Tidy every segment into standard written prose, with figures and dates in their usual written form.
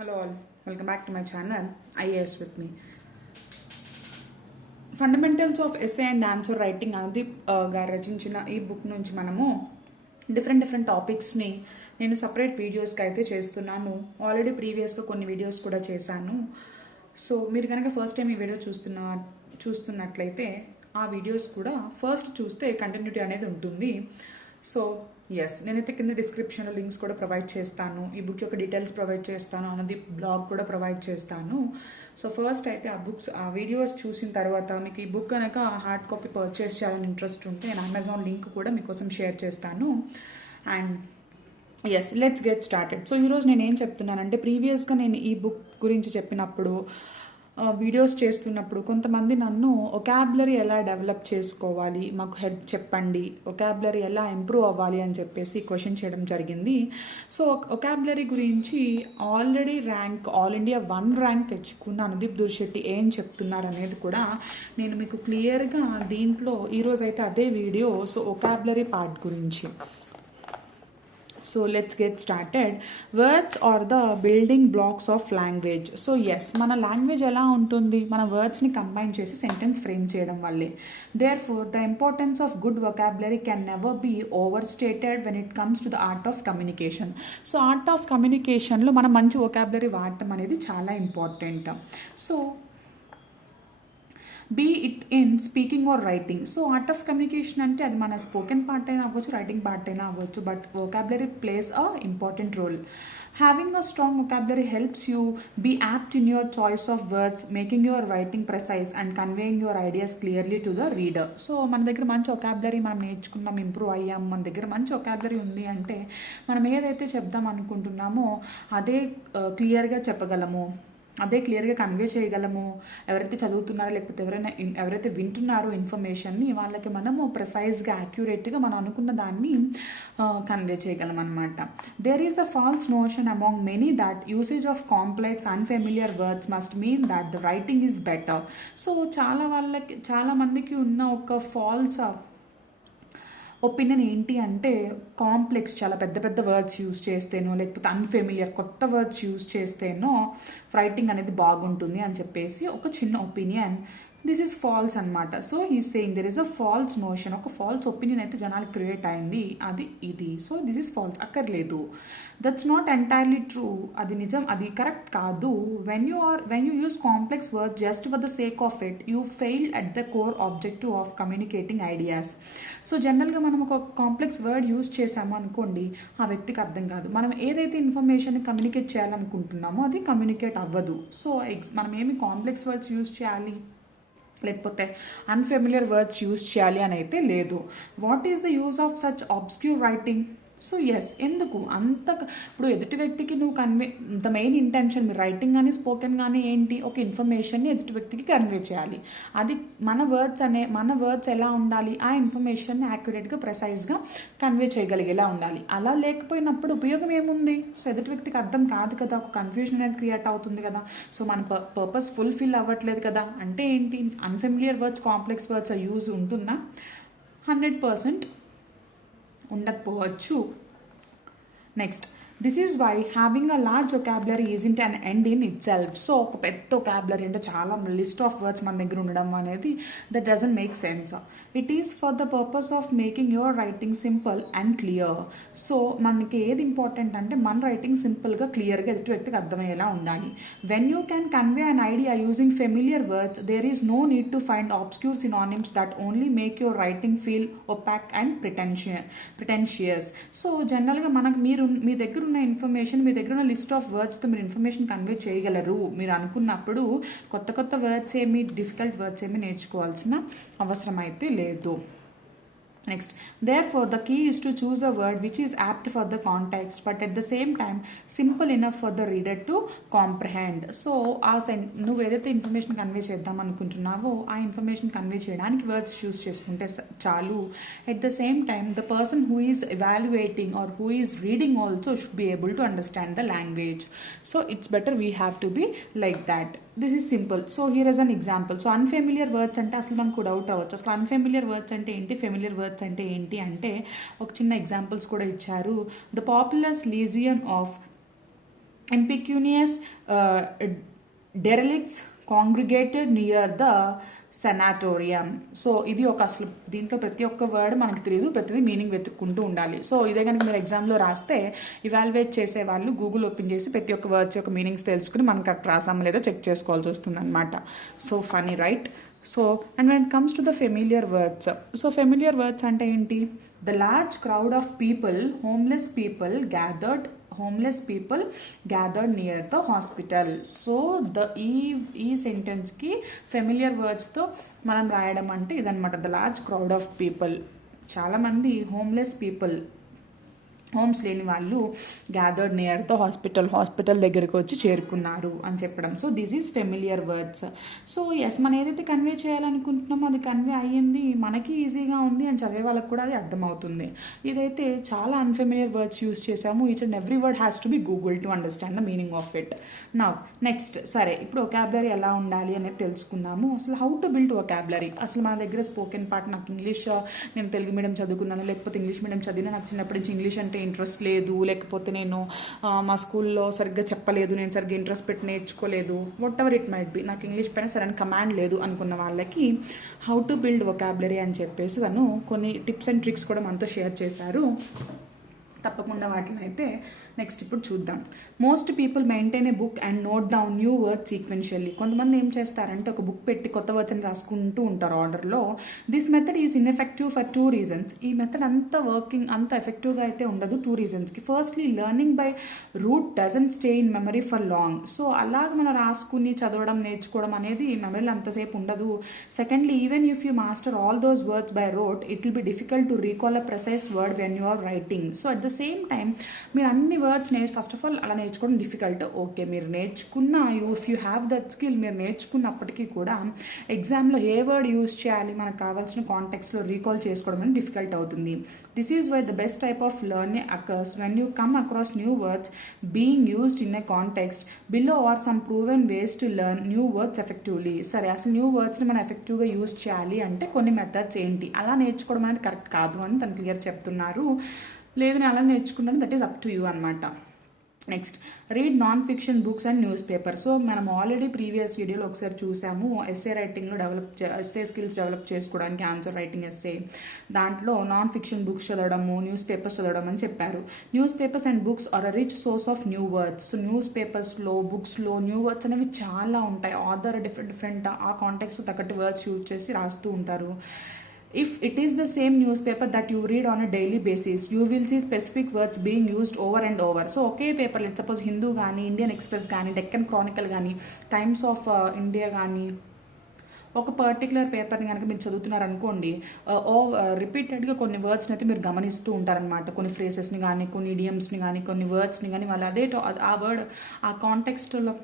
Hello all, welcome back to my channel IAS with me. Fundamentals of essay and answer writing Anudeep గారు రచించిన ఈ book నుంచి మనము different టాపిక్స్ని నేను సపరేట్ వీడియోస్కి అయితే చేస్తున్నాను. ఆల్రెడీ ప్రీవియస్గా కొన్ని వీడియోస్ కూడా చేశాను. సో మీరు కనుక ఫస్ట్ టైం ఈ వీడియో చూస్తున్నట్లయితే ఆ వీడియోస్ కూడా ఫస్ట్ చూస్తే కంటిన్యూటీ అనేది ఉంటుంది. సో ఎస్, నేనైతే కింద డిస్క్రిప్షన్లో లింక్స్ కూడా ప్రొవైడ్ చేస్తాను, ఈ బుక్ యొక్క డీటెయిల్స్ ప్రొవైడ్ చేస్తాను, అనుదీప్ బ్లాగ్ కూడా ప్రొవైడ్ చేస్తాను. సో ఫస్ట్ అయితే ఆ వీడియోస్ చూసిన తర్వాత మీకు ఈ బుక్ కనుక హార్డ్ కాపీ పర్చేస్ చేయాలని ఇంట్రెస్ట్ ఉంటే నేను అమెజాన్ లింక్ కూడా మీకోసం షేర్ చేస్తాను. And yes, let's get started. So ఈరోజు నేను ఏం చెప్తున్నానంటే, ప్రీవియస్గా నేను ఈ బుక్ గురించి చెప్పినప్పుడు వీడియోస్ చేస్తున్నప్పుడు కొంతమంది నన్ను ఒకాబులరీ ఎలా డెవలప్ చేసుకోవాలి, మాకు హెల్ప్ చెప్పండి, ఒకాబులరీ ఎలా ఇంప్రూవ్ అవ్వాలి అని చెప్పేసి క్వశ్చన్ చేయడం జరిగింది. సో ఒకాబులరీ గురించి ఆల్రెడీ ఆల్ ఇండియా 1 ర్యాంక్ తెచ్చుకున్న అనుదీప్ దురిశెట్టి ఏం చెప్తున్నారు అనేది కూడా నేను మీకు క్లియర్గా దీంట్లో ఈరోజు అయితే అదే వీడియో. సో ఒకాబులరీ పార్ట్ గురించి. So let's get started. Words are the building blocks of language. So yes, మన లాంగ్వేజ్ ఎలా ఉంటుంది, మన వర్డ్స్ని కంబైన్ చేసి సెంటెన్స్ ఫ్రేమ్ చేయడం వల్లే. Therefore, the importance of good vocabulary can never be overstated when it comes to the art of communication. So art of communicationలో మనం మంచి vocabulary వాడటం అనేది చాలా important. So be it in speaking or writing. So art of communication అంటే అది మన spoken part అయినా అవ్వచ్చు, రైటింగ్ పార్ట్ అయినా అవ్వచ్చు, but vocabulary plays a important role. Having a strong vocabulary helps you be apt in your choice of words, making your writing precise and conveying your ideas clearly to the reader. So మన దగ్గర మంచి vocabulary మనం నేర్చుకున్నాం, improve అయ్యాం, మన దగ్గర మంచి vocabulary ఉంది అంటే మనం ఏదైతే చెప్దాం అనుకుంటున్నామో అదే క్లియర్గా చెప్పగలము, అదే క్లియర్గా కన్వే చేయగలము. ఎవరైతే చదువుతున్నారో లేకపోతే ఎవరైతే వింటున్నారో ఇన్ఫర్మేషన్ని వాళ్ళకి మనము ప్రిసైజ్గా యాక్యురేట్గా మనం అనుకున్న దాన్ని కన్వే చేయగలం అనమాట. There is a false notion among many that usage of complex unfamiliar words must mean that the writing is better. So చాలా మందికి ఉన్న ఒక ఫాల్స్ ఒపీనియన్ ఏంటి అంటే, కాంప్లెక్స్ చాలా పెద్ద వర్డ్స్ యూజ్ చేస్తేనో లేకపోతే అన్ఫెమిలియర్ కొత్త వర్డ్స్ యూజ్ చేస్తేనో రైటింగ్ అనేది బాగుంటుంది అని చెప్పేసి ఒక చిన్న ఒపీనియన్. దిస్ ఈజ్ ఫాల్స్ అనమాట. So he's saying there is a false notion, ఒక ఫాల్స్ ఒపీనియన్ అయితే జనాలకు క్రియేట్ అయింది, అది ఇది. సో దిస్ ఈజ్ ఫాల్స్, అక్కర్లేదు. దట్స్ నాట్ ఎంటైర్లీ ట్రూ, అది నిజం, అది కరెక్ట్ కాదు. When you use complex word just for the sake of it, you fail at the core objective of communicating ideas. So జనరల్గా మనం ఒక కాంప్లెక్స్ వర్డ్ యూజ్ చేసాము అనుకోండి, ఆ వ్యక్తికి అర్థం కాదు. మనం ఏదైతే ఇన్ఫర్మేషన్ కమ్యూనికేట్ చేయాలనుకుంటున్నామో అది కమ్యూనికేట్ అవ్వదు. సో మనం ఏమి కాంప్లెక్స్ వర్డ్స్ యూజ్ చేయాలి లేకపోతే అన్ఫెమిలియర్ వర్డ్స్ యూజ్ చేయాలి అని అయితే లేదు. What is the use of such obscure writing? So yes, ఎందుకు ఇప్పుడు ఎదుటి వ్యక్తికి నువ్వు ద మెయిన్ ఇంటెన్షన్ మీరు రైటింగ్ కానీ స్పోకెన్ కానీ ఏంటి, ఒక ఇన్ఫర్మేషన్ని ఎదుటి వ్యక్తికి కన్వే చేయాలి. అది మన వర్డ్స్ ఎలా ఉండాలి, ఆ ఇన్ఫర్మేషన్ని యాక్యురేట్గా ప్రెసైజ్గా కన్వే చేయగలిగేలా ఉండాలి. అలా లేకపోయినప్పుడు ఉపయోగం ఏముంది? సో ఎదుటి వ్యక్తికి అర్థం కాదు కదా, ఒక కన్ఫ్యూజన్ అనేది క్రియేట్ అవుతుంది కదా. సో మన పర్పస్ ఫుల్ఫిల్ అవ్వట్లేదు కదా. అంటే ఏంటి, unfamiliar words complex words use ఉంటుందా? 100% ఉండకపోవచ్చు. Next, this is why having a large vocabulary isn't an end in itself. So ఒక పెద్ద వొకాబులరీ అంటే చాలా లిస్ట్ ఆఫ్ వర్డ్స్ మన దగ్గర ఉండడం అనేది that doesn't make sense. It is for the purpose of making your writing simple and clear. So మనకి ఏది ఇంపార్టెంట్ అంటే మన రైటింగ్ సింపుల్గా క్లియర్గా ఎదుటి వ్యక్తికి అర్థమయ్యేలా ఉండాలి. When you can convey an idea using familiar words, there is no need to find obscure synonyms that only make your writing feel opaque and pretentious. So జనరల్గా మీ దగ్గర ఉన్న ఇన్ఫర్మేషన్, మీ దగ్గర ఉన్న లిస్ట్ ఆఫ్ వర్డ్స్తో మీరు ఇన్ఫర్మేషన్ కన్వే చేయగలరు. మీరు అనుకున్నప్పుడు కొత్త వర్డ్స్ ఏమి, డిఫికల్ట్ వర్డ్స్ ఏమి నేర్చుకోవాల్సిన అవసరం అయితే లేదు. Next, therefore the key is to choose a word which is apt for the context but at the same time simple enough for the reader to comprehend. So నువ్వు ఏదైతే information convey చేద్దాం అనుకుంటున్నావో ఆ ఇన్ఫర్మేషన్ కన్వే చేయడానికి words choose చేసుకుంటే చాలు. At the same time the person who is evaluating or who is reading also should be able to understand the language. So it's better we have to be like that. This is simple. So here is an example. So unfamiliar words అంటే అసలు మనకు doubt అవ్వచ్చు, అసలు unfamiliar words అంటే ఏంటి, familiar words అంటే ఏంటి అంటే ఒక చిన్న ఎగ్జాంపుల్స్ కూడా ఇచ్చారు. The populous legion of impecunious derelicts congregated near the sanatorium. So ఇది ఒక అసలు దీంట్లో ప్రతి ఒక్క వర్డ్ మనకు తెలియదు, ప్రతిదీ మీనింగ్ వెతుక్కుంటూ ఉండాలి. సో ఇదే కనుక మీరు ఎగ్జామ్లో రాస్తే ఇవాల్యుయేట్ చేసే వాళ్ళు గూగుల్ ఓపెన్ చేసి ప్రతి ఒక్క వర్డ్స్ యొక్క మీనింగ్స్ తెలుసుకుని మనం కరెక్ట్ రాసామో లేదో చెక్ చేసుకోవాల్సి వస్తుంది అనమాట. So funny right. So and when it comes to the familiar words, so familiar words అంటే ఏంటి? The large crowd of people, homeless people gathered near the hospital. So ఈ సెంటెన్స్కి ఫెమిలియర్ వర్డ్స్తో మనం రాయడం అంటే ఇదనమాట. The large crowd of people, చాలామంది హోమ్లెస్ పీపుల్, హోమ్స్ లేని వాళ్ళు గ్యాదర్డ్ నియర్ ద హాస్పిటల్ దగ్గరికి వచ్చి చేరుకున్నారు అని చెప్పడం. So this is familiar words. So yes, మనం ఏదైతే కన్వే చేయాలనుకుంటున్నామో అది కన్వే అయ్యింది, మనకి ఈజీగా ఉంది అని చదివే వాళ్ళకి కూడా అది అర్థమవుతుంది. ఇదైతే చాలా అన్ఫెమిలియర్ వర్డ్స్ యూజ్ చేసాము. Each and every word has to be Google to understand the meaning of it. Now next, సరే ఇప్పుడు వొకాబులరీ ఎలా ఉండాలి అనేది తెలుసుకున్నాము. అసలు హౌ టు బిల్డ్ వొకాబులరీ. అసలు మన దగ్గర స్పోకెన్ పార్ట్, నాకు ఇంగ్లీష్, నేను తెలుగు మీడియం చదువుకున్నాను, లేకపోతే ఇంగ్లీష్ మీడియం చదివినా, నాకు చిన్నప్పటి నుంచి ఇంగ్లీష్ అంటే ఇంట్రెస్ట్ లేదు, లేకపోతే నేను మా స్కూల్లో సరిగ్గా చెప్పలేదు, నేను సరిగ్గా ఇంట్రెస్ట్ పెట్టి నేర్చుకోలేదు, what ever it might be, నాకు ఇంగ్లీష్ పైన సరైన కమాండ్ లేదు అనుకున్న వాళ్ళకి హౌ టు బిల్డ్ వొకాబులరీ అని చెప్పేసి తను కొన్ని టిప్స్ అండ్ ట్రిక్స్ కూడా మనతో షేర్ చేశారు. తప్పకుండా వాటిని అయితే నెక్స్ట్ ఇప్పుడు చూద్దాం. Most people maintain a book and note down new words sequentially. కొంతమంది ఏం చేస్తారంటే ఒక బుక్ పెట్టి కొత్త వర్డ్స్ అని రాసుకుంటూ ఉంటారు ఆర్డర్లో. This method is ineffective for 2 reasons. ఈ మెథడ్ అంత ఎఫెక్టివ్గా అయితే ఉండదు 2 reasonsకి. Firstly, learning by rote doesn't stay in memory for long. So అలాగ మనం రాసుకుని చదవడం, నేర్చుకోవడం అనేది మెమరీలో అంతసేపు ఉండదు. Secondly, even if you master all those words by rote, it will be difficult to recall a precise word when you are writing. So at the same time మీరు అన్ని వర్డ్స్ ఫస్ట్ ఆఫ్ ఆల్ అలా నేర్చుకోవడం difficult. Okay, మీరు నేర్చుకున్న, if you have that skill, మీరు నేర్చుకున్నప్పటికీ కూడా ఎగ్జామ్లో ఏ word use చేయాలి, మనకు కావాల్సిన కాంటెక్స్లో రీకాల్ చేసుకోవడం అనేది డిఫికల్ట్ అవుతుంది. This is why the best type of learning occurs when you come across new words being used in a context below are some proven ways to learn new words effectively. సరే, అసలు new వర్డ్స్ని మనం ఎఫెక్టివ్గా use చేయాలి అంటే కొన్ని methods ఏంటి, అలా నేర్చుకోవడం అనేది కరెక్ట్ కాదు అని తను క్లియర్ చెప్తున్నారు. లేదు నేను అలా నేర్చుకున్నాను, that is up to you అనమాట. Next, read non fiction books and newspaper. So మనం ఆల్రెడీ ప్రీవియస్ వీడియోలో ఒకసారి చూసాము, ఎస్ఏ రైటింగ్లో ఎస్ఏ స్కిల్స్ డెవలప్ చేసుకోవడానికి, ఆన్సర్ రైటింగ్ ఎస్ఏ, దాంట్లో నాన్ ఫిక్షన్ బుక్స్ చదవడము, న్యూస్ పేపర్స్ చదవడం అని చెప్పారు. Newspapers and books are a rich source of new words. So న్యూస్ పేపర్స్లో, బుక్స్లో న్యూ వర్డ్స్ అనేవి చాలా ఉంటాయి. ఆథర్ డిఫరెంట్ ఆ కాంటెక్స్ట్ తగ్గట్టు వర్డ్స్ యూజ్ చేసి రాస్తూ ఉంటారు. If it is the same newspaper that you read on a daily basis, you will see specific words being used over and over. So okay paper, let's suppose Hindu కానీ, Indian express కానీ, Deccan Chronicle కానీ, times of India కానీ, ఒక particular పేపర్ని కనుక మీరు చదువుతున్నారు అనుకోండి, రిపీటెడ్గా కొన్ని వర్డ్స్ని అయితే మీరు గమనిస్తూ ఉంటారనమాట. కొన్ని ఫ్రేసెస్ని కానీ, కొన్ని ఇడియమ్స్ని కానీ, కొన్ని వర్డ్స్ని కానీ, వాళ్ళు అదే ఆ వర్డ్ ఆ కాంటెక్స్ట్లో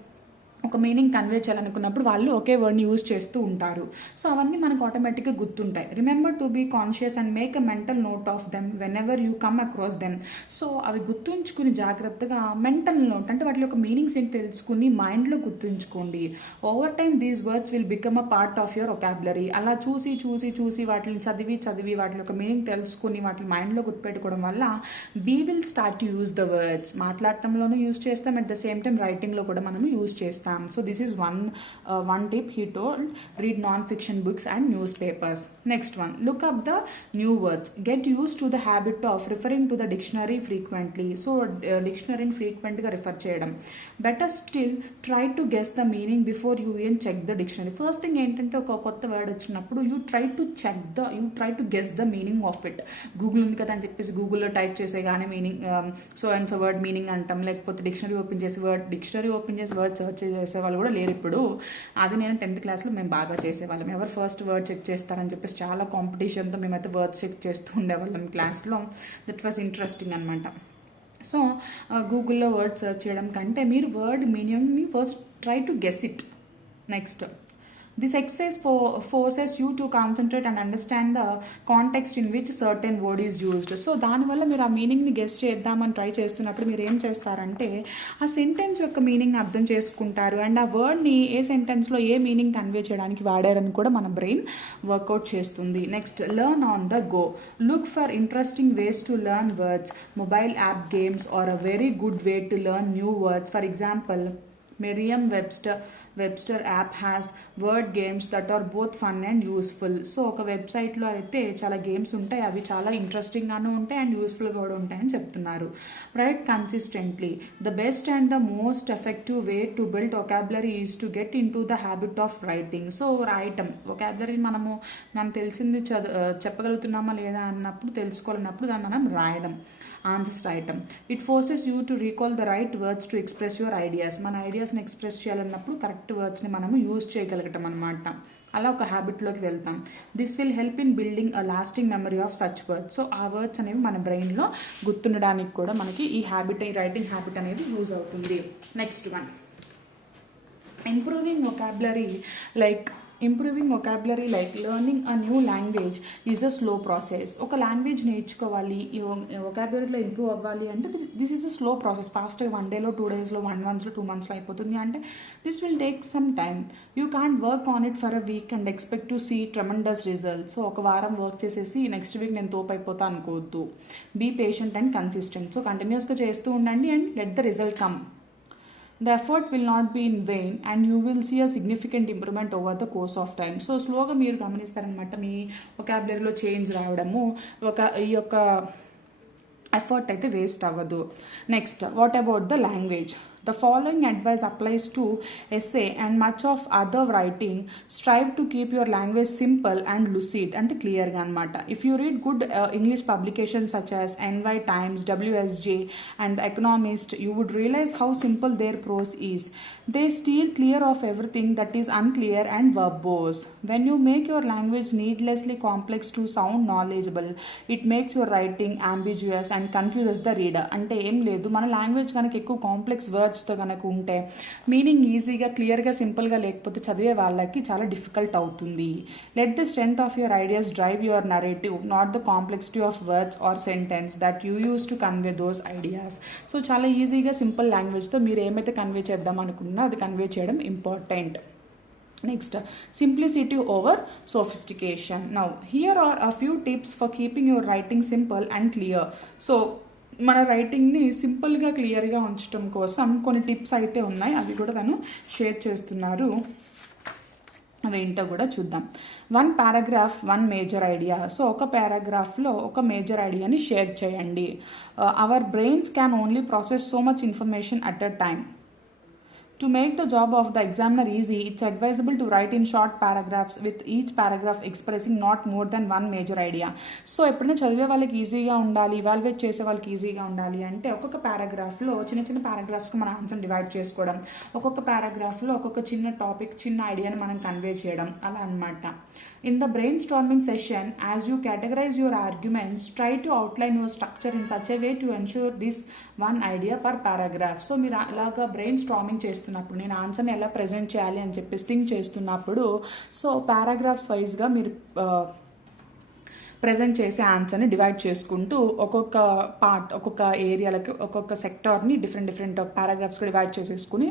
ఒక మీనింగ్ కన్వే చేయాలనుకున్నప్పుడు వాళ్ళు ఒకే వర్డ్ని యూజ్ చేస్తూ ఉంటారు. సో అవన్నీ మనకు ఆటోమేటిక్గా గుర్తుంటాయి. Remember to be conscious and make a mental note of them whenever you come across them. So అవి గుర్తుంచుకుని జాగ్రత్తగా మెంటల్ నోట్ అంటే వాటి యొక్క మీనింగ్స్ ఏంటి తెలుసుకుని మైండ్లో గుర్తుంచుకోండి. Over time these words will become a part of your vocabulary. అలా చూసి వాటిని చదివి వాటి యొక్క మీనింగ్ తెలుసుకుని వాటిని మైండ్లో గుర్తుపెట్టుకోవడం వల్ల we will start to use the words. మాట్లాడటంలోనూ యూజ్ చేస్తాం, అట్ ద సేమ్ టైం రైటింగ్లో కూడా మనం యూజ్ చేస్తాం. So this is one tip he told. Read non-fiction books and newspapers. Next one, look up the new words. Get used to the habit of referring to the dictionary frequently. So dictionary frequent ga refer cheyadam. Better still, try to guess the meaning before you even check the dictionary. First thing ఏంటంటే ఒక కొత్త word వచ్చినప్పుడు you try to guess the meaning of it. Google ఉంది కదా అని చెప్పేసి గూగుల్లో type చేసే కానీ meaning so and so word meaning అంటాం, లేకపోతే డిక్షనరీ ఓపెన్ చేసి వర్డ్ సెర్చ్ చేసేవాళ్ళు కూడా లేరు ఇప్పుడు. అది నేను 10th క్లాస్లో మేము బాగా చేసేవాళ్ళం. ఎవరు ఫస్ట్ వర్డ్ చెక్ చేస్తారని చెప్పేసి చాలా కాంపిటీషన్తో మేమైతే వర్డ్ చెక్ చేస్తూ ఉండేవాళ్ళం క్లాస్లో. దట్ వాజ్ ఇంట్రెస్టింగ్ అనమాట. సో గూగుల్లో వర్డ్ సెర్చ్ చేయడం కంటే మీరు వర్డ్ మీనింగ్ని first try to guess it. Next, This exercise forces you to concentrate and understand the context in which certain word is used. So దానివల్ల మీరు ఆ మీనింగ్ని గెస్ చేద్దామని ట్రై చేస్తున్నప్పుడు మీరు ఏం చేస్తారంటే ఆ సెంటెన్స్ యొక్క మీనింగ్ అర్థం చేసుకుంటారు అండ్ ఆ వర్డ్ని ఏ సెంటెన్స్లో ఏ మీనింగ్ కన్వే చేయడానికి వాడారని కూడా మన బ్రెయిన్ వర్కౌట్ చేస్తుంది. Next, learn on the go. Look for interesting ways to learn words. Mobile app games are a very good way to learn new words. For example, Merriam-Webster app has word games that are both fun and useful. So ఒక వెబ్సైట్లో అయితే చాలా games ఉంటాయి, అవి చాలా ఇంట్రెస్టింగ్గాను ఉంటాయి and యూస్ఫుల్గా కూడా ఉంటాయని చెప్తున్నారు. Right consistently. The best and the most effective way to build vocabulary is to get in to the habit of writing. So రాయటం, వొకాబులరీ మనం తెలిసింది చెప్పగలుగుతున్నామా లేదా అన్నప్పుడు, తెలుసుకోవాలన్నప్పుడు దాన్ని మనం రాయడం, ఆన్సర్స్ రాయటం. It forces you to recall the right words to express your ideas. మన ఐడియాస్ని ఎక్స్ప్రెస్ చేయాలన్నప్పుడు కరెక్ట్ వర్డ్స్ని మనము యూజ్ చేయగలగటం అనమాట. అలా ఒక హ్యాబిట్లోకి వెళ్తాం. This will help in building a lasting memory of such words. So ఆ వర్డ్స్ అనేవి మన బ్రెయిన్లో గుర్తుండడానికి కూడా మనకి ఈ రైటింగ్ హ్యాబిట్ అనేది యూజ్ అవుతుంది. Next one, improving vocabulary like learning a new language is a slow process. ఒక లాంగ్వేజ్ నేర్చుకోవాలి, ఈ వొకాబులరీలో ఇంప్రూవ్ అవ్వాలి అంటే this is a slow process. ఫాస్ట్గా 1 డేలో 2 డేస్లో 1 మంత్స్లో 2 మంత్స్లో అయిపోతుంది అంటే this will take some time. You can work on it for a week and expect to see tremendous results. So ఒక వారం వర్క్ చేసేసి నెక్స్ట్ వీక్ నేను తోపు అయిపోతా అనుకోవద్దు. Be patient and consistent. So కంటిన్యూస్గా చేస్తూ ఉండండి and let the result come. The effort will not be in vain and you will see a significant improvement over the course of time. So స్లోగా మీరు గమనిస్తారనమాట మీ వొకాబులరీలో change రావడము, ఈ యొక్క effort అయితే waste అవ్వదు. Next, what about the language? The following advice applies to essay and much of other writing. Strive to keep your language simple and lucid and clear ga anamata. If you read good English publications such as NY Times, WSJ and The Economist, you would realize how simple their prose is. They steer clear of everything that is unclear and verbose. When you make your language needlessly complex to sound knowledgeable, it makes your writing ambiguous and confuses the reader. అంటే ఏం లేదు, మన language కనుక ఎక్కువ complex వర్డ్స్తో కనుక ఉంటే meaning ఈజీగా క్లియర్గా సింపుల్గా లేకపోతే చదివే వాళ్ళకి చాలా డిఫికల్ట్ అవుతుంది. Let the strength of your ideas drive your narrative, not the complexity of words or sentence that you use to convey those ideas. So చాలా ఈజీగా సింపుల్ లాంగ్వేజ్తో మీరు ఏమైతే కన్వే చేద్దాం అనుకున్నా అది కన్వే చేయడం important. Next, simplicity over sophistication. Now, here are a few tips for keeping your writing simple and clear. So, మన రైటింగ్ని సింపుల్గా క్లియర్గా ఉంచడం కోసం కొన్ని టిప్స్ అయితే ఉన్నాయి, అవి కూడా తను షేర్ చేస్తున్నారు. అవేంటో కూడా చూద్దాం. 1 paragraph 1 మేజర్ ఐడియా. సో ఒక పారాగ్రాఫ్లో ఒక మేజర్ ఐడియాని షేర్ చేయండి. Our brains can only process so much information at a time. To make the job of the examiner easy, it's advisable to write in short paragraphs with each paragraph expressing not more than 1 major idea. So ఎప్పుడైనా చదివే వాళ్ళకి ఈజీగా ఉండాలి, evaluate చేసే వాళ్ళకి ఈజీగా ఉండాలి అంటే ఒక్కొక్క పారాగ్రాఫ్లో చిన్న పారాగ్రాఫ్స్కి మన ఆన్సర్ డివైడ్ చేసుకోవడం, ఒక్కొక్క పారాగ్రాఫ్లో ఒక్కొక్క చిన్న టాపిక్, చిన్న ఐడియాని మనం కన్వే చేయడం, అలా అనమాట. In the brainstorming session, as you categorize your arguments, try to outline your structure in such a way to ensure this one idea per paragraph. So మీరు అలాగా బ్రెయిన్ స్టార్మింగ్ చేస్తున్నప్పుడు, నేను ఆన్సర్ని ఎలా ప్రజెంట్ చేయాలి అని చెప్పి థింక్ చేస్తున్నప్పుడు, సో పారాగ్రాఫ్స్ వైజ్గా మీరు ప్రజెంట్ చేసే ఆన్సర్ని డివైడ్ చేసుకుంటూ ఒక్కొక్క పార్ట్, ఒక్కొక్క ఏరియాలకి, ఒక్కొక్క సెక్టార్ని డిఫరెంట్ పారాగ్రాఫ్స్కి డివైడ్ చేసేసుకుని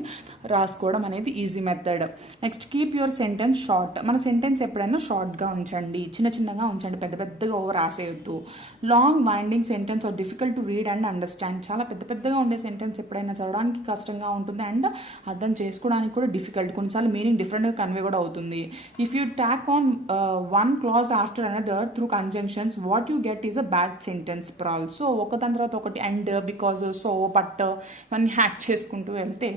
రాసుకోవడం అనేది easy method. Next, keep your sentence short. మన సెంటెన్స్ ఎప్పుడైనా షార్ట్గా ఉంచండి, చిన్నగా ఉంచండి, పెద్దగా ఓవర్ రాసేయద్దు. Long winding sentence are difficult to read and understand. చాలా పెద్దగా ఉండే సెంటెన్స్ ఎప్పుడైనా చదవడానికి కష్టంగా ఉంటుంది అండ్ అర్థం చేసుకోవడానికి కూడా డిఫికల్ట్, కొన్నిసార్లు మీనింగ్ డిఫరెంట్గా కన్వే కూడా అవుతుంది. If you tack on one clause after another through conjunctions, what you get is a bad sentence sprawl. So ఒకదాని తర్వాత ఒకటి అండ్, బికాజ్, సో, బట్ ఇవన్నీ హ్యాక్ చేసుకుంటూ వెళ్తే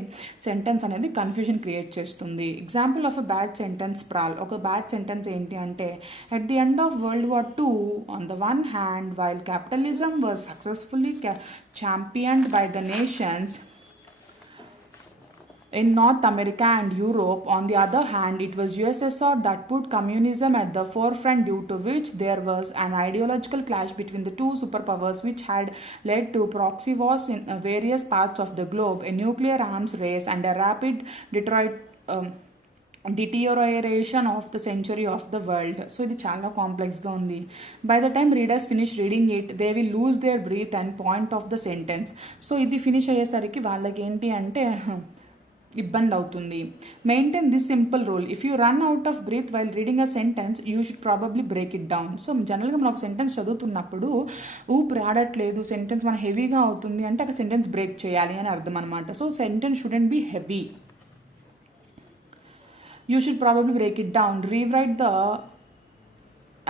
సెంటెన్స్ అనేది కన్ఫ్యూజన్ క్రియేట్ చేస్తుంది. Example of a bad sentence sprawl. ఒక bad sentence ఏంటి అంటే, at the end of World War II, on the one hand, while capitalism was successfully championed by the nations in North America and Europe, on the other hand, it was USSR that put communism at the forefront, due to which there was an ideological clash between the two superpowers, which had led to proxy wars in various parts of the globe, a nuclear arms race, and a rapid deterioration of the century of the world. So ఇది చాలా కాంప్లెక్స్గా ఉంది. By the time readers finish reading it they will lose their breath and point of the sentence. So ఇది finish అయ్యేసరికి వాళ్ళకి ఏంటి అంటే ఇబ్బంది అవుతుంది. Maintain this simple rule, if you run out of breath while reading a sentence you should probably break it down. So జనరల్గా మనం ఒక సెంటెన్స్ చదువుతున్నప్పుడు ఊపిరి ఆడట్లేదు, సెంటెన్స్ మన హెవీగా అవుతుంది అంటే అక్కడ సెంటెన్స్ బ్రేక్ చేయాలి అని అర్థం అనమాట. So sentence shouldn't be heavy, you should probably break it down, rewrite the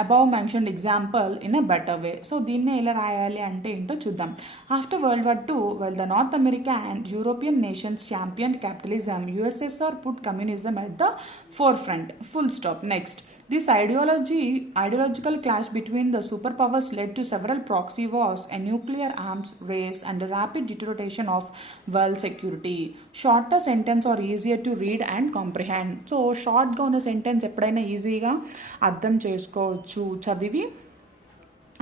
above mentioned example in a better way. So దీన్నే ఎలా రాయాలి అంటే ఏంటో చూద్దాం. After world war II, while the North America and European nations championed capitalism, USSR put communism at the forefront. Full stop. Next, this ideological clash between the superpowers led to several proxy wars, a nuclear arms race, and a rapid deterioration of world security. Shorter sentence are easier to read and comprehend. So షార్ట్గా ఉన్న sentence ఎప్పుడైనా ఈజీగా అర్థం చేసుకోవచ్చు, చదివి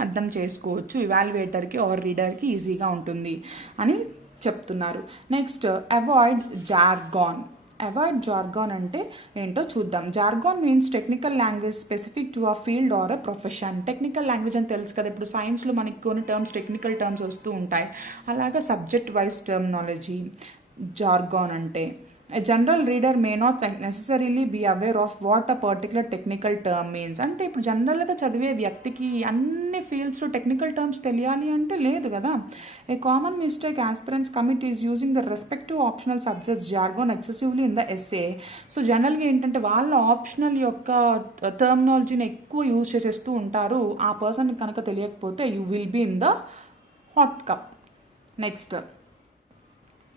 అర్థం చేసుకోవచ్చు, ఇవాల్యుయేటర్కి are రీడర్కి ఈజీగా ఉంటుంది అని చెప్తున్నారు. Next, avoid jargon. Avoid jargon అంటే ఏంటో చూద్దాం. Jargon means technical language specific to a field or a profession. Technical language అని తెలుసు కదా, ఇప్పుడు సైన్స్లో మనకి కొన్ని టర్మ్స్ టెక్నికల్ టర్మ్స్ వస్తూ ఉంటాయి, అలాగా సబ్జెక్ట్ వైజ్ టర్మినాలజీ జార్గాన్ అంటే. A general reader may not necessarily be aware of what a particular technical term means. అంటే ఇప్పుడు జనరల్గా చదివే వ్యక్తికి అన్ని ఫీల్డ్స్లో టెక్నికల్ టర్మ్స్ తెలియాలి అంటే లేదు కదా. A common mistake aspirants commit is using the respective optional subjects jargon excessively in the essay. So జనరల్గా ఏంటంటే వాళ్ళ ఆప్షనల్ యొక్క టర్మినాలజీని ఎక్కువ యూజ్ చేసేస్తూ ఉంటారు. ఆ పర్సన్ కనుక తెలియకపోతే you will be in the hot cup. Next,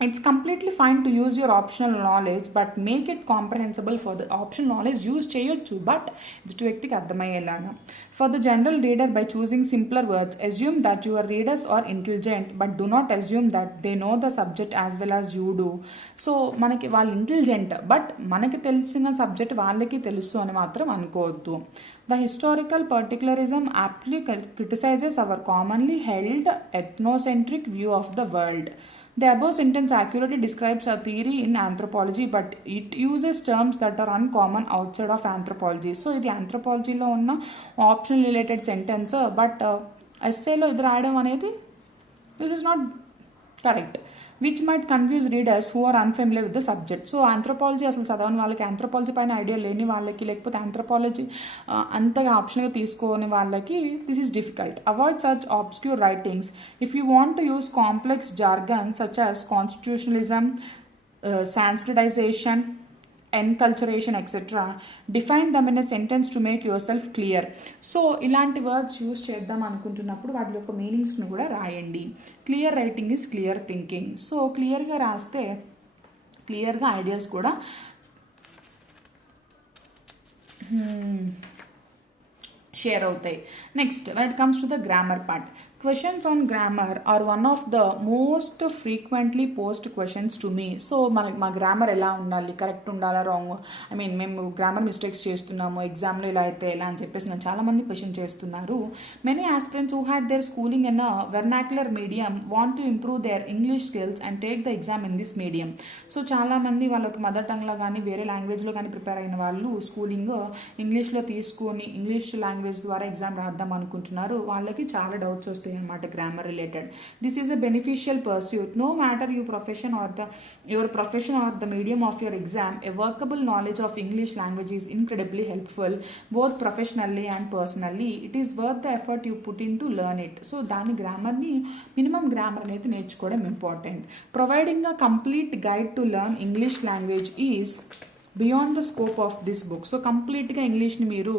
it's completely fine to use your optional knowledge but make it comprehensible for the optional knowledge use చేయొచ్చు బట్ ఎదుటి వ్యక్తికి అర్థమయ్యేలాగా. For the general reader, by choosing simpler words, assume that your readers are intelligent but do not assume that they know the subject as well as you do. So మనకి వాళ్ళు intelligent but మనకి తెలిసిన subject వాళ్ళకి తెలుసు అని మాత్రం అనుకోవద్దు. The historical particularism aptly criticizes our commonly held ethnocentric view of the world. The above sentence accurately describes a theory in anthropology, but it uses terms that are uncommon outside of anthropology. So, ఇది anthropologyలో ఉన్న optional related sentence, but essayలో ఇది రాయడం అనేది this is not correct, which might confuse readers who are unfamiliar with the subject. So anthropology అసలు చదవని వాళ్ళకి, anthropology పైన idea లేని వాళ్ళకి, లేకపోతే ఆంథ్రోపాలజీ అంతగా ఆప్షన్గా తీసుకోని వాళ్ళకి this is difficult. Avoid such obscure writings. If you want to use complex jargon such as constitutionalism, sanskritization, enculturation, etc., define them in a sentence to make yourself clear. So ఇలాంటి words use చేద్దాం అనుకుంటున్నప్పుడు వాటి యొక్క మీనింగ్స్ని కూడా రాయండి. Clear writing is clear thinking. So క్లియర్గా రాస్తే క్లియర్గా ఐడియాస్ కూడా షేర్ అవుతాయి. Next, when it comes to the grammar part, questions on grammar are one of the most frequently posed questions to me. So మా గ్రామర్ ఎలా ఉండాలి, correct ఉండాలా, wrong, మేము గ్రామర్ మిస్టేక్స్ చేస్తున్నాము ఎగ్జామ్లో ఇలా అయితే ఎలా అని చెప్పేసి నన్ను చాలామంది క్వశ్చన్ చేస్తున్నారు. Many aspirants who had their schooling in a vernacular medium want to improve their English skills and take the exam in this medium. So చాలామంది వాళ్ళకి మదర్ టంగ్లో కానీ వేరే లాంగ్వేజ్లో కానీ ప్రిపేర్ అయిన వాళ్ళు స్కూలింగ్ ఇంగ్లీష్లో తీసుకొని ఇంగ్లీష్ లాంగ్వేజ్ ద్వారా ఎగ్జామ్ రాద్దాం అనుకుంటున్నారు. వాళ్ళకి చాలా డౌట్స్ వస్తాయి అన్నమాట grammar related. This is a beneficial pursuit. No matter your profession or the medium of your exam, a workable knowledge of English language is incredibly helpful both professionally and personally. It is worth the effort you put in to learn it. So దాని గ్రామర్ని minimum grammar అనేది నేర్చుకోవడం important. Providing a complete guide to learn English language is beyond the scope of this book. So కంప్లీట్గా ఇంగ్లీష్ని మీరు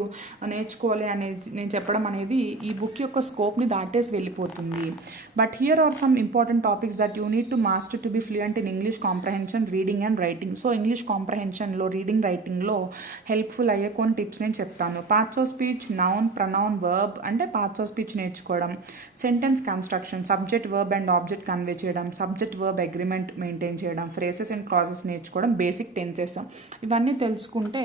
నేర్చుకోవాలి అనేది నేను చెప్పడం అనేది ఈ బుక్ యొక్క స్కోప్ని దాటేసి వెళ్ళిపోతుంది. But here are some important topics that you need to master to be fluent in English comprehension, reading and writing. So English కాంప్రహెన్షన్లో, రీడింగ్, రైటింగ్లో హెల్ప్ఫుల్ అయ్యే కొన్ని టిప్స్ నేను చెప్తాను. Parts of speech, noun, pronoun, verb అంటే parts of speech నేర్చుకోవడం, sentence construction, subject, verb and object convey చేయడం, subject verb agreement maintain చేయడం, ఫ్రేసెస్ అండ్ క్లాజెస్ నేర్చుకోవడం, బేసిక్ టెన్సెస్. ఇవన్నీ తెలుసుకుంటే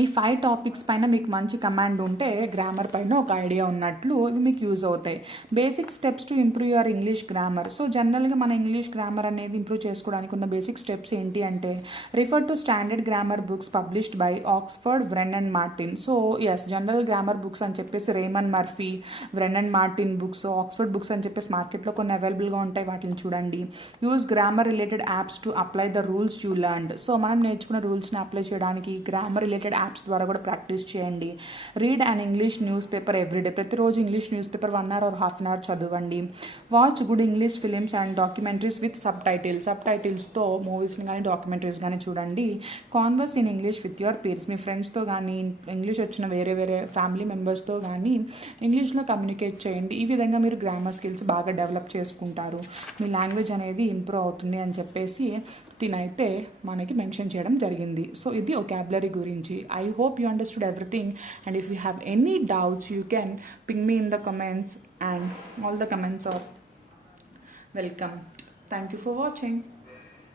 ఈ 5 టాపిక్స్ పైన మీకు మంచి కమాండ్ ఉంటే గ్రామర్ పైన ఒక ఐడియా ఉన్నట్లు ఇవి మీకు యూజ్ అవుతాయి. Basic steps to improve your English grammar. So జనరల్గా మన ఇంగ్లీష్ గ్రామర్ అనేది ఇంప్రూవ్ చేసుకోవడానికి ఉన్న బేసిక్ స్టెప్స్ ఏంటి అంటే refer to standard grammar books published by Oxford, Wren and Martin. So yes, general grammar books అని చెప్పేసి Raymond Murphy, Wren and Martin books, Oxford books అని చెప్పేసి మార్కెట్లో కొన్ని అవైలబుల్గా ఉంటాయి, వాటిని చూడండి. Use grammar related apps to apply the rules you learned. So మనం నేర్చుకున్న రూల్స్ని అప్లై చేయడానికి గ్రామర్ రిలేటెడ్ యాప్స్ ద్వారా కూడా ప్రాక్టీస్ చేయండి. Read and English newspaper every day. ప్రతిరోజు English newspaper 1 hour or half an hour చదవండి. Watch good English films and documentaries with సబ్ టైటిల్స్తో మూవీస్ని కానీ డాక్యుమెంటరీస్ కానీ చూడండి. Converse in English with your peers. మీ ఫ్రెండ్స్తో కానీ ఇంగ్లీష్ వచ్చిన వేరే ఫ్యామిలీ మెంబర్స్తో కానీ ఇంగ్లీష్లో కమ్యూనికేట్ చేయండి. ఈ విధంగా మీరు గ్రామర్ స్కిల్స్ బాగా డెవలప్ చేసుకుంటారు, మీ లాంగ్వేజ్ అనేది ఇంప్రూవ్ అవుతుంది అని చెప్పేసి దీనైతే మనకి మెన్షన్ చేయడం జరిగింది. సో ఇది వొకాబులరీ గురించి. I hope you understood everything, and if you have any doubts you can ping me in the comments, and all the comments are welcome. Thank you for watching.